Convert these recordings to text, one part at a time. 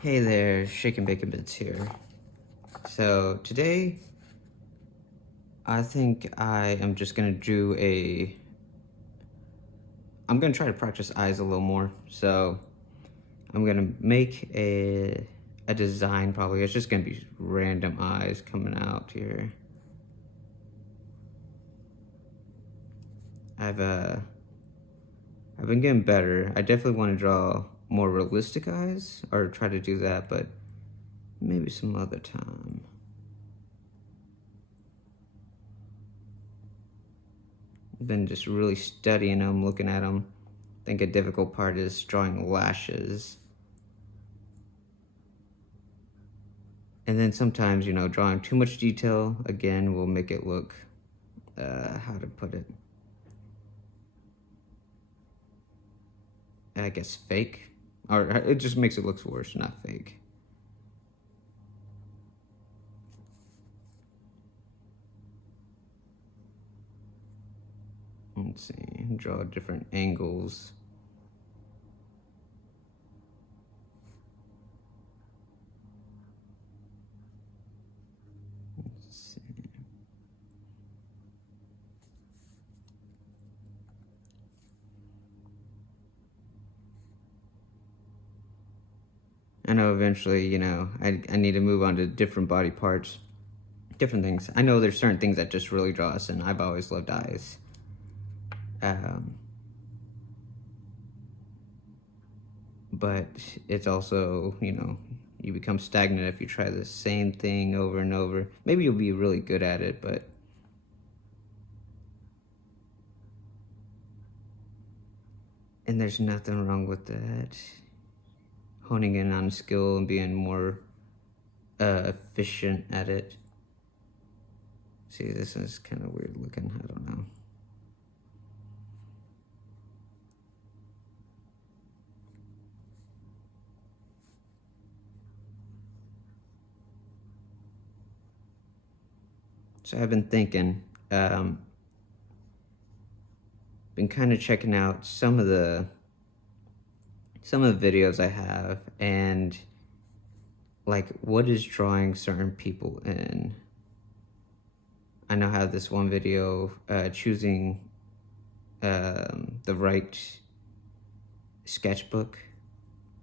Hey there, ShakinBaconBits here. So today, I think I am just gonna I'm gonna try to practice eyes a little more. So I'm gonna make a design probably. It's just gonna be random eyes coming out here. I've been getting better. I definitely want to draw more realistic eyes, or try to do that, but maybe some other time. Been just really studying them, looking at them. I think a difficult part is drawing lashes. And then sometimes, drawing too much detail, again, will make it look, how to put it? I guess fake. Or it just makes it look worse, not fake. Let's see, draw different angles. Let's see. I know eventually, I need to move on to different body parts, different things. I know there's certain things that just really draw us, and I've always loved eyes. But it's also, you become stagnant if you try the same thing over and over. Maybe you'll be really good at it, but and there's nothing wrong with that. Honing in on skill and being more efficient at it. See, this is kind of weird looking. I don't know. So I've been thinking, been kind of checking out some of the videos I have, and like, what is drawing certain people in. I know I have this one video choosing the right sketchbook,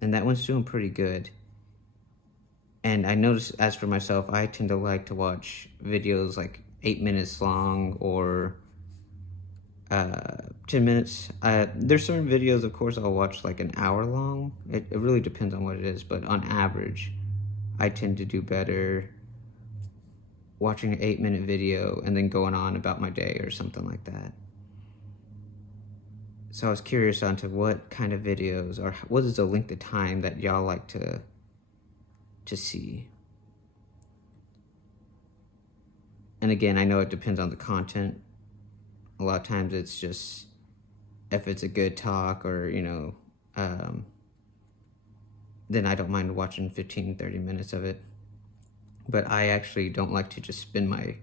and that one's doing pretty good. And I noticed, as for myself, I tend to like to watch videos like 8 minutes long or 10 minutes. There's certain videos, of course, I'll watch like an hour long. It really depends on what it is, but on average, I tend to do better watching an 8-minute video and then going on about my day or something like that. So I was curious onto what kind of videos, or what is the length of time that y'all like to see. And again, I know it depends on the content. A lot of times it's just, if it's a good talk or, then I don't mind watching 15-30 minutes of it. But I actually don't like to just spend my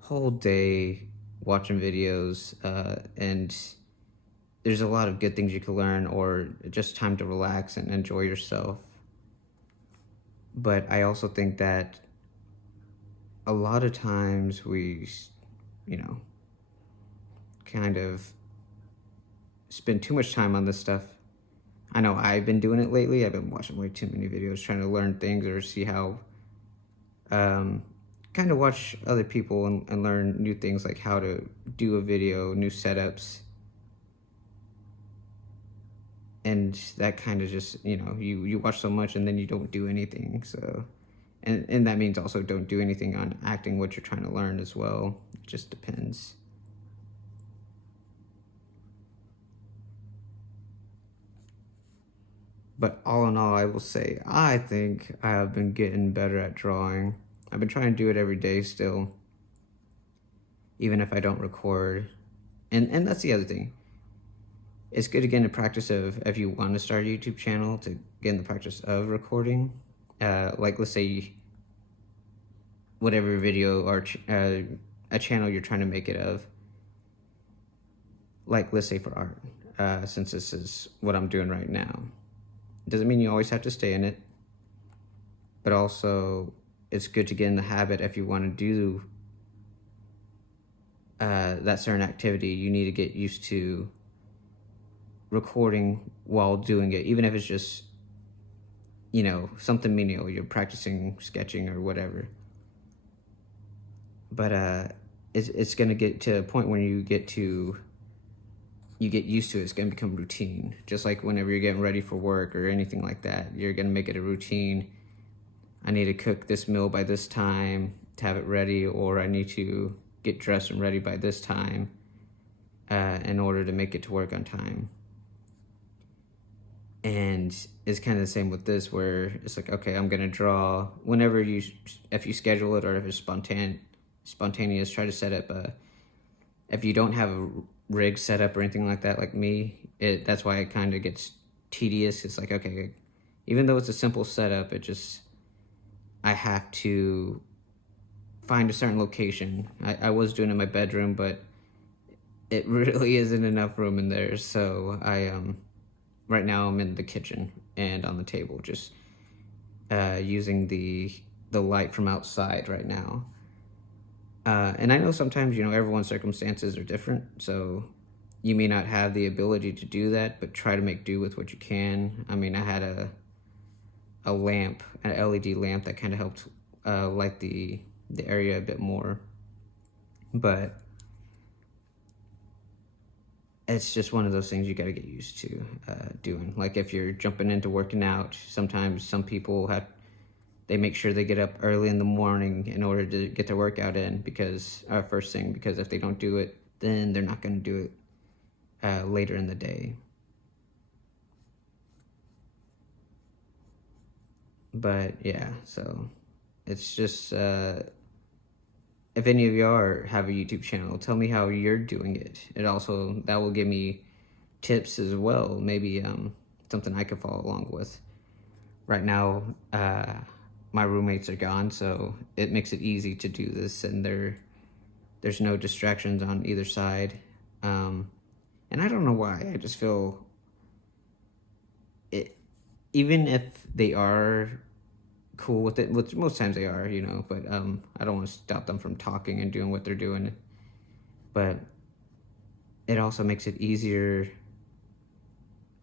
whole day watching videos, and there's a lot of good things you can learn, or just time to relax and enjoy yourself. But I also think that a lot of times we, kind of spend too much time on this stuff. I know I've been doing it lately. I've been watching way too many videos, trying to learn things or see how, kind of watch other people and learn new things, like how to do a video, new setups. And that kind of just, you watch so much and then you don't do anything. So, and that means also don't do anything on acting, what you're trying to learn as well. It just depends. But all in all, I will say, I think I have been getting better at drawing. I've been trying to do it every day still, even if I don't record. And that's the other thing. It's good to get in the practice of, if you want to start a YouTube channel, to get in the practice of recording. Like, let's say, whatever video or a channel you're trying to make it of. Like, let's say for art, since this is what I'm doing right now. Doesn't mean you always have to stay in it, but also it's good to get in the habit. If you want to do that certain activity, you need to get used to recording while doing it, even if it's just, something menial. You're practicing sketching or whatever. But it's gonna get to a point when you get used to it. It's gonna become routine. Just like whenever you're getting ready for work or anything like that, you're gonna make it a routine. I need to cook this meal by this time to have it ready, or I need to get dressed and ready by this time in order to make it to work on time. And it's kind of the same with this, where it's like, okay, I'm gonna draw whenever if you schedule it, or if it's spontaneous. Try to set up if you don't have a rig set up or anything like that, like me, that's why it kind of gets tedious. It's like, okay, even though it's a simple setup, I have to find a certain location. I was doing it in my bedroom, but it really isn't enough room in there. So right now I'm in the kitchen and on the table, just using the light from outside right now. And I know sometimes, everyone's circumstances are different, so you may not have the ability to do that, but try to make do with what you can. I mean, I had a lamp, an LED lamp that kind of helped light the area a bit more. But it's just one of those things you got to get used to doing. Like if you're jumping into working out, sometimes some people they make sure they get up early in the morning in order to get their workout in, because first thing, because if they don't do it, then they're not going to do it later in the day. But yeah, so it's just if any of y'all have a YouTube channel, tell me how you're doing it. That will give me tips as well, maybe something I could follow along with. Right now, my roommates are gone, so it makes it easy to do this, and there's no distractions on either side. And I don't know why, I just feel it, even if they are cool with it, which most times they are, but I don't want to stop them from talking and doing what they're doing. But it also makes it easier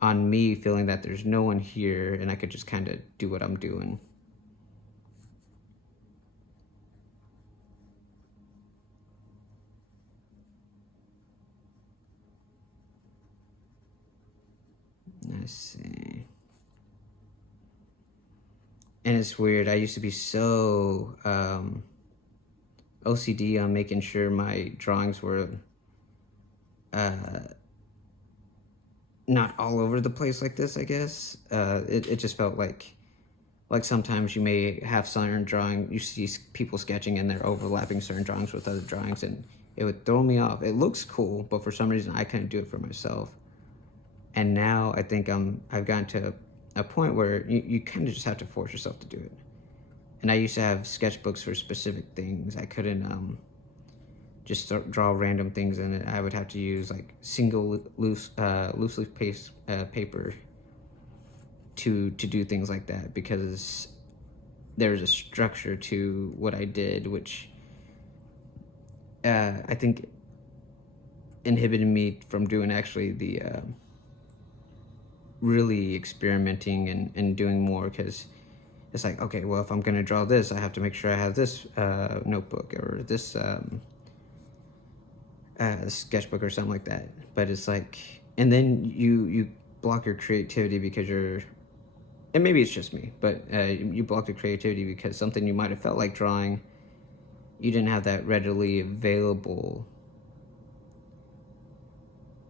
on me, feeling that there's no one here and I could just kind of do what I'm doing. Let's see. And it's weird. I used to be so OCD on making sure my drawings were not all over the place like this, I guess. It just felt like sometimes you may have certain drawing, you see people sketching and they're overlapping certain drawings with other drawings, and it would throw me off. It looks cool, but for some reason I couldn't do it for myself. And now I think I've gotten to a point where you kind of just have to force yourself to do it. And I used to have sketchbooks for specific things. I couldn't just draw random things in it. I would have to use like single loose leaf paper to do things like that, because there's a structure to what I did, which I think inhibited me from doing actually the really experimenting and doing more, because it's like, okay, well, if I'm going to draw this, I have to make sure I have this notebook or this sketchbook or something like that. But it's like, and then you block your creativity because and maybe it's just me, but you block the creativity because something you might have felt like drawing, you didn't have that readily available.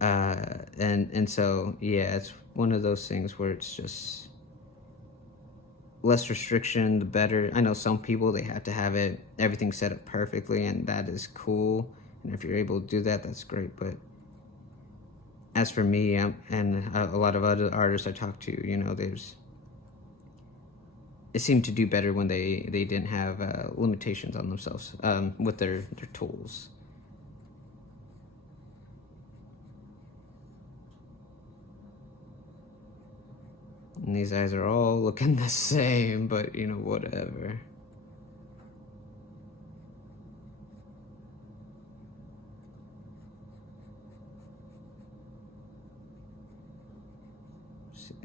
And so, yeah, it's one of those things where it's just less restriction, the better. I know some people, they have to have everything set up perfectly, and that is cool. And if you're able to do that, that's great. But as for me, and a lot of other artists I talk to, it seemed to do better when they didn't have limitations on themselves with their tools. And these eyes are all looking the same, but you know, whatever.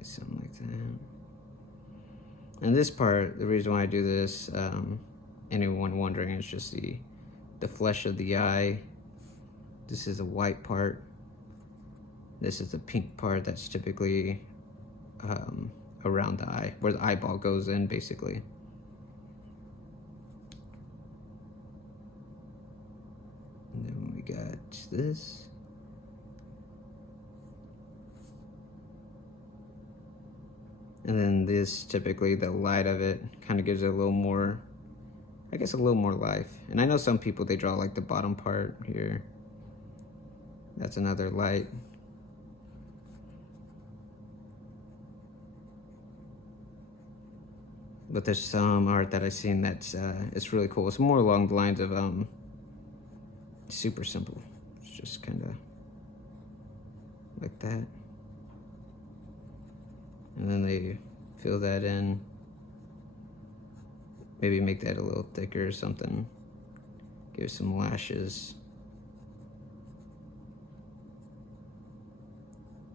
Something like that. And this part, the reason why I do this, anyone wondering, is just the flesh of the eye. This is the white part. This is the pink part that's typically around the eye, where the eyeball goes in, basically. And then we got this. And then this, typically the light of it kind of gives it a little more, I guess, a little more life. And I know some people, they draw like the bottom part here. That's another light. But there's some art that I've seen that's it's really cool. It's more along the lines of super simple. It's just kind of like that. And then they fill that in. Maybe make that a little thicker or something. Give some lashes.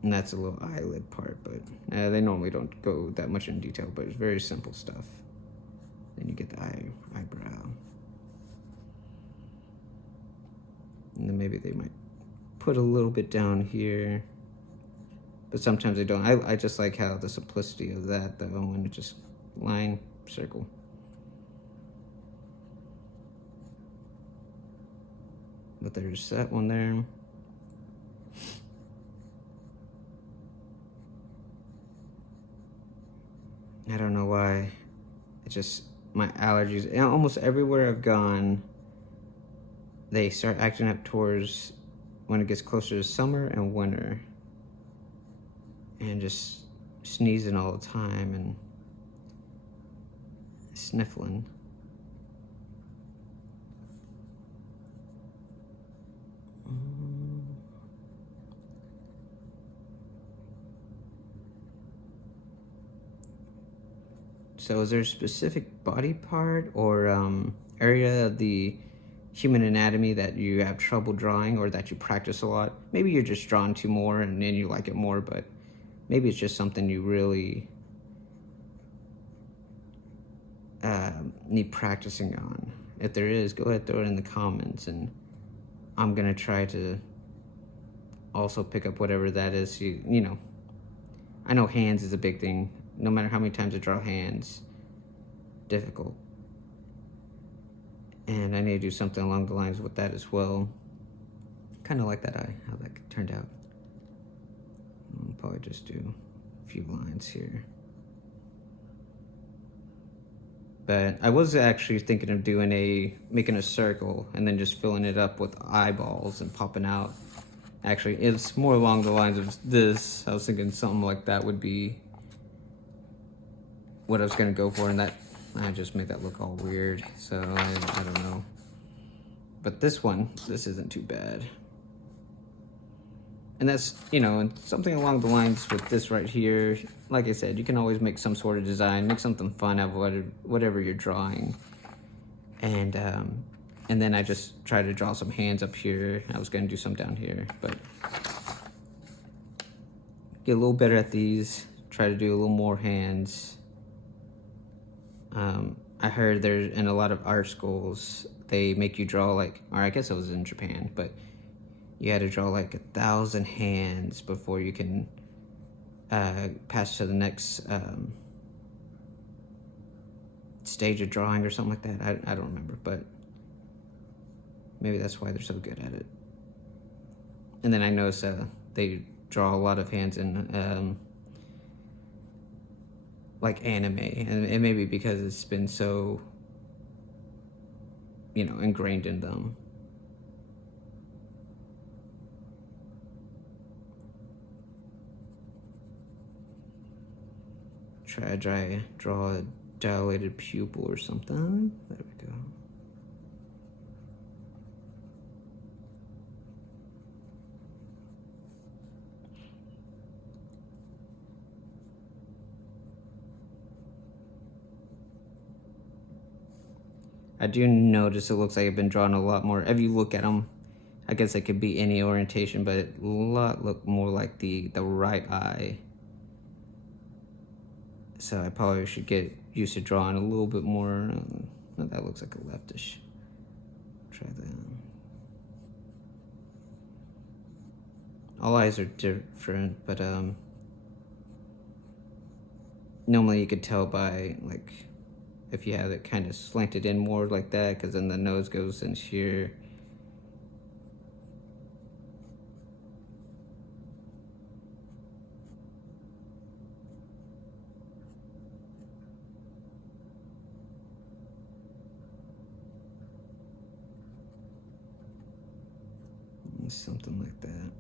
And that's a little eyelid part, but they normally don't go that much in detail, but it's very simple stuff. Then you get the eyebrow. And then maybe they might put a little bit down here. But sometimes they don't. I just like how the simplicity of that, though, when it just line, circle. But there's that one there. I don't know why. It's just my allergies. And almost everywhere I've gone, they start acting up towards when it gets closer to summer and winter. And just sneezing all the time and sniffling. So is there a specific body part or area of the human anatomy that you have trouble drawing or that you practice a lot? Maybe you're just drawn to more and then you like it more, but maybe it's just something you really need practicing on. If there is, go ahead, throw it in the comments, and I'm gonna try to also pick up whatever that is. You know, I know hands is a big thing. No matter how many times I draw hands, difficult. And I need to do something along the lines with that as well. Kind of like that eye, how that turned out. I'll probably just do a few lines here. But I was actually thinking of making a circle and then just filling it up with eyeballs and popping out. Actually, it's more along the lines of this. I was thinking something like that would be what I was gonna go for, and that I just made that look all weird. So I don't know. But this isn't too bad. And that's, you know, something along the lines with this right here. Like I said, you can always make some sort of design, make something fun out of whatever you're drawing. And then I just try to draw some hands up here. I was gonna do some down here, but get a little better at these. Try to do a little more hands. I heard there's in a lot of art schools, they make you draw like, or I guess it was in Japan, but you had to draw like 1,000 hands before you can pass to the next stage of drawing or something like that. I don't remember, but maybe that's why they're so good at it. And then I noticed they draw a lot of hands in like anime, and it may be because it's been so, you know, ingrained in them. Try to draw a dilated pupil or something. There we go. I do notice it looks like I've been drawing a lot more. If you look at them, I guess it could be any orientation, but it look more like the right eye. So I probably should get used to drawing a little bit more. That looks like a leftish. Try that. All eyes are different, but normally you could tell by, like, if you have it kind of slanted in more like that, because then the nose goes in here. Something like that.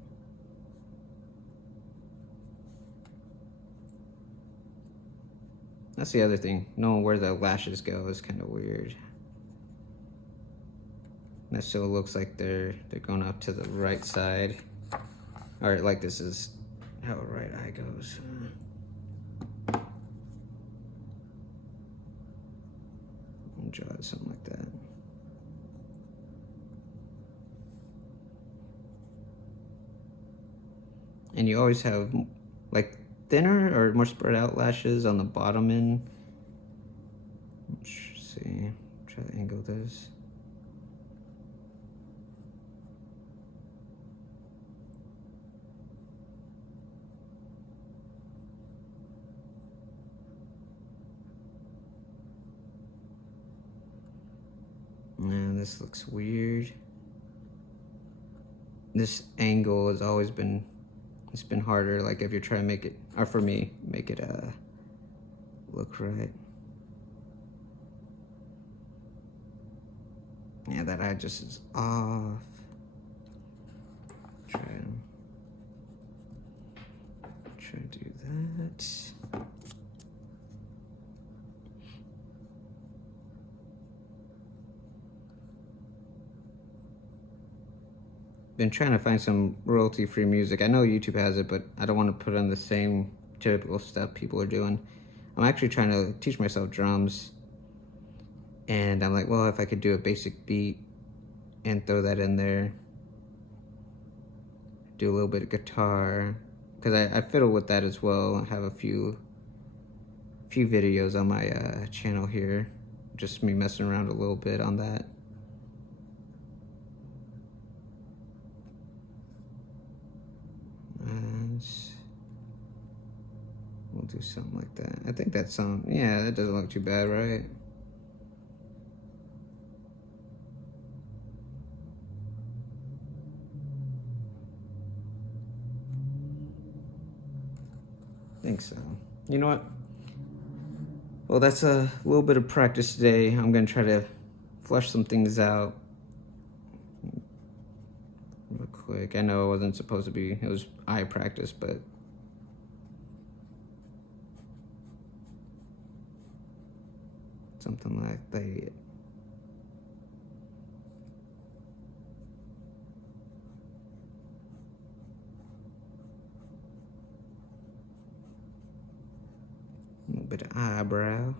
That's the other thing. Knowing where the lashes go is kind of weird. That still looks like they're going up to the right side. All right, like this is how a right eye goes. I'll draw it something like that. And you always have like thinner or more spread out lashes on the bottom end. Let's see, try to angle this. Man, this looks weird. This angle has always been, it's been harder, like if you're trying to make it, or for me, make it look right. Yeah, that eye just is off. Try to do that. Been trying to find some royalty-free music. I know YouTube has it, but I don't want to put on the same typical stuff people are doing. I'm actually trying to teach myself drums, and I'm like, well, if I could do a basic beat and throw that in there, do a little bit of guitar, because I fiddle with that as well. I have a few videos on my channel here, just me messing around a little bit on that. We'll do something like that. I think that sound, yeah, that doesn't look too bad, right? I think so. You know what? Well, that's a little bit of practice today. I'm gonna try to flush some things out real quick. I know it wasn't supposed to be, it was eye practice, but something like that. A little bit of eyebrow.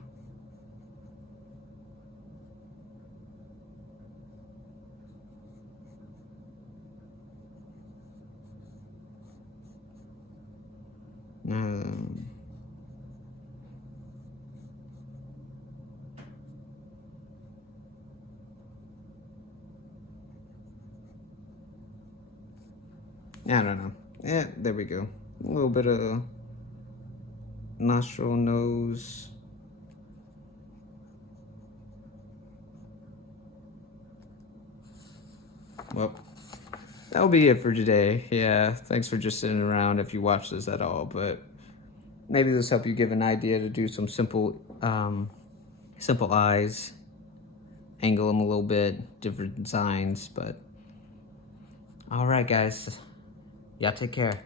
I don't know. Yeah, there we go. A little bit of nostril, nose. Well, that'll be it for today. Yeah, thanks for just sitting around if you watch this at all, but maybe this help you give an idea to do some simple simple eyes, angle them a little bit, different designs, but all right, guys, y'all take care.